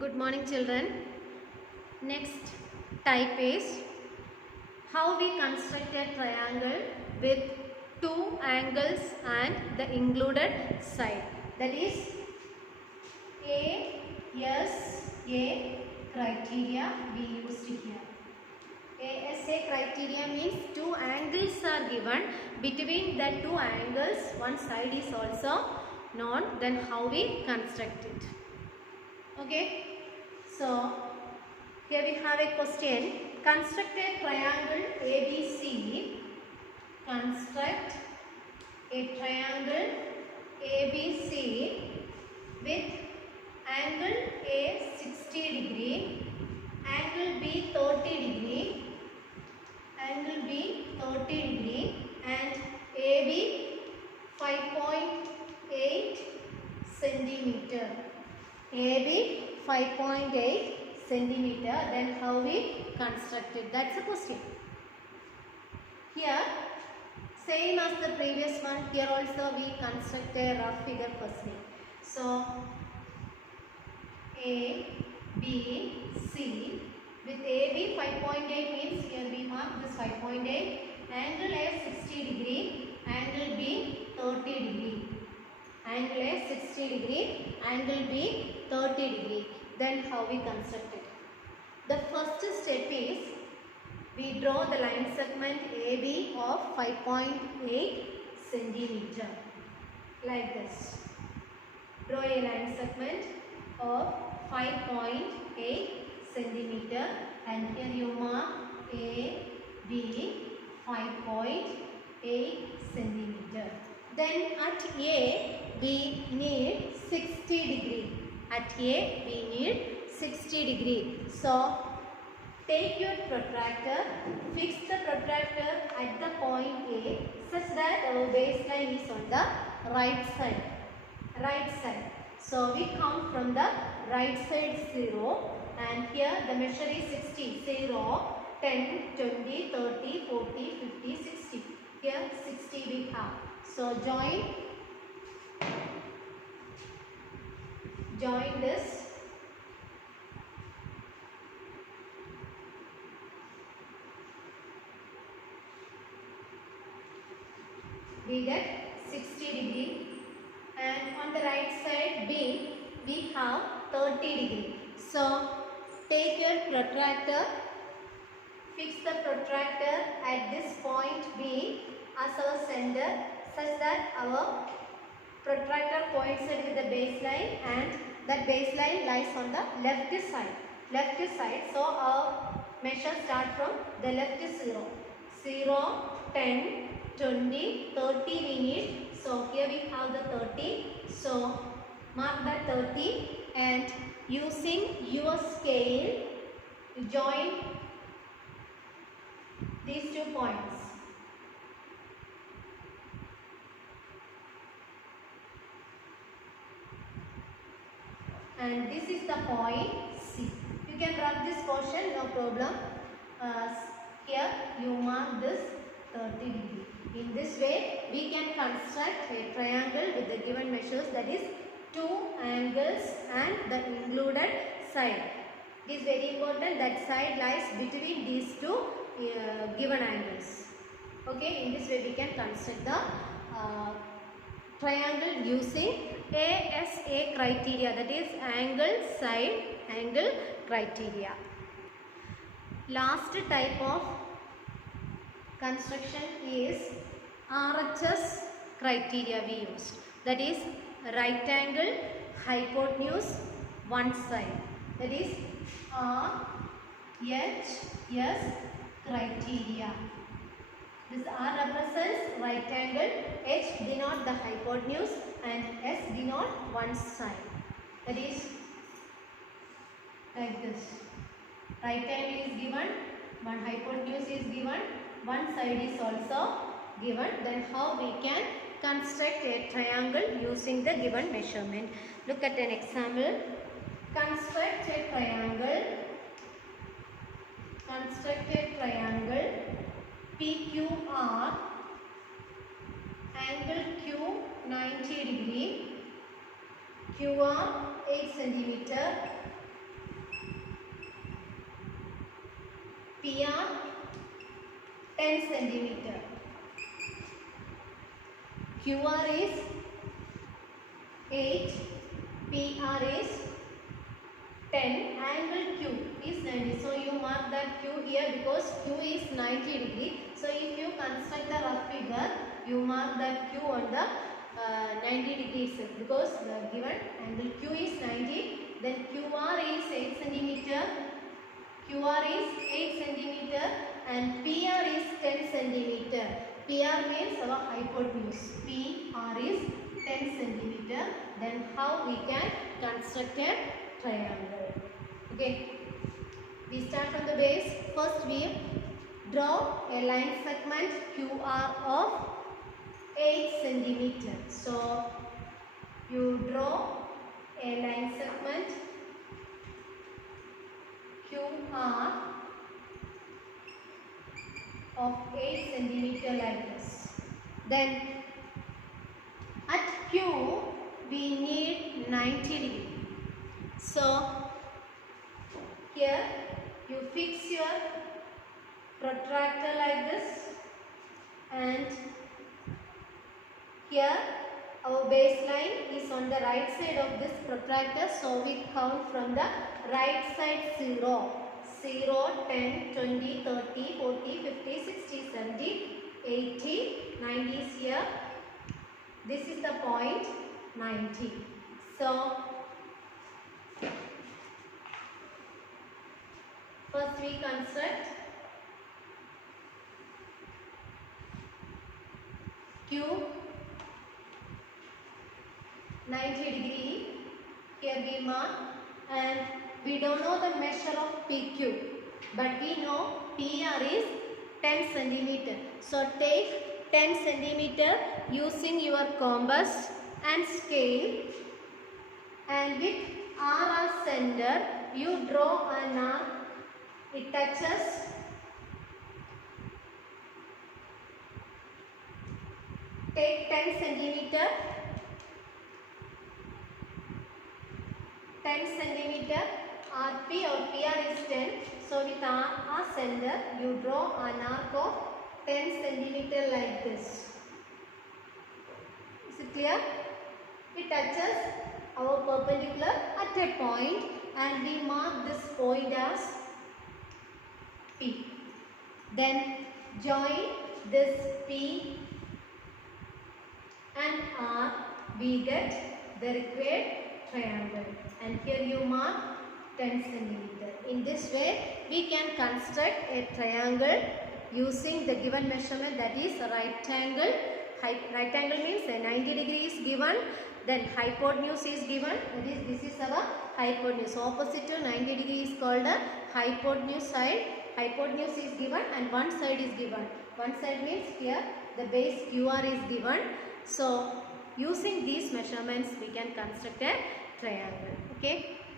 Good morning, children. Next type is how we construct a triangle with two angles and the included side. That is ASA criteria we used here. ASA criteria means two angles are given. Between the two angles, one side is also known. Then how we construct it. Okay. So here we have a question. Construct a triangle ABC. Construct a triangle ABC with angle A 60 degree, angle B 30 degree, angle B 30 degree, and AB 5.8 centimeter. AB 5.8 centimeter. Then how we construct it? That's the question. Here, same as the previous one, here also we construct a rough figure firstly. So, A, B, C. With AB 5.8 means here we mark this 5.8. Angle A 60 degree, angle B 30 degree. Angle A 60 degree, angle B 30 degree. Then how we construct it? The first step is we draw the line segment AB of 5.8 centimeter like this. Draw a line segment of 5.8 centimeter and here you mark AB 5.8 centimeter. Then at A we need 60 degree. At A we need 60 degree. So take your protractor, fix the protractor at the point A such that our baseline is on the right side. So we count from the right side 0 and here the measure is 60. 0, 10, 20, 30, 40, 50, 60. Here 60 we have. So join this. We get 60 degree and on the right side B we have 30 degree. So take your protractor, fix the protractor at this point B as our center such that our protractor coincides with the baseline and that baseline lies on the left side. So our measure start from the left 0. 0, 10, 20, 30 we need. So here we have the 30. So mark that 30 and using your scale join these 2 points. And this is the point C. You can rub this portion, no problem. Here you mark this 30 degree. In this way, we can construct a triangle with the given measures, that is 2 angles and the included side. It is very important that side lies between these 2 given angles. Okay, in this way we can construct the triangle using ASA criteria, that is angle, side, angle criteria. Last type of construction is RHS criteria we used, that is right angle, hypotenuse, one side, that is RHS criteria. This R represents right angle, H denotes the hypotenuse and S denotes one side. That is like this. Right angle is given, one hypotenuse is given, one side is also given. Then how we can construct a triangle using the given measurement. Look at an example. Construct a triangle. PQR, angle Q 90 degree, QR 8 centimeter, PR 10 centimeter. QR is 8, PR is 10, angle Q is 90. So you mark that Q here because Q is 90 degree. So if you construct the rough figure, you mark that Q on the 90 degrees because the given angle Q is 90. Then QR is 8 centimeter. QR is 8 centimeter and PR is 10 centimeter. PR means our hypotenuse. PR is 10 centimeter. Then how we can construct a triangle? Okay. We start from the base. First we draw a line segment QR of 8 centimeter. So you draw a line segment QR of 8 centimeter like this. Then at Q we need 90 degree. So here you fix your protractor like this, and here our baseline is on the right side of this protractor, so we count from the right side 0. 0, 10, 20, 30, 40, 50, 60, 70, 80, 90 is here. This is the point 90. So first we construct Q 90 degree. Here we mark, and we don't know the measure of PQ, but we know PR is 10 centimeter. So take 10 centimeter using your compass and scale, and with R as center you draw an arc. It touches take 10 centimeter, 10 centimeter, RP or PR is 10. So with R center, you draw an arc of 10 centimeter like this. Is it clear? It touches our perpendicular at a point, and we mark this point as P. Then join this P and R, we get the required triangle, and here you mark 10 centimeter. In this way we can construct a triangle using the given measurement, that is a right angle. Right angle means a 90 degree is given, then hypotenuse is given, that is this is our hypotenuse. Opposite to 90 degree is called a hypotenuse side. Hypotenuse is given and one side is given. One side means here the base QR is given. So using these measurements we can construct a triangle. Okay.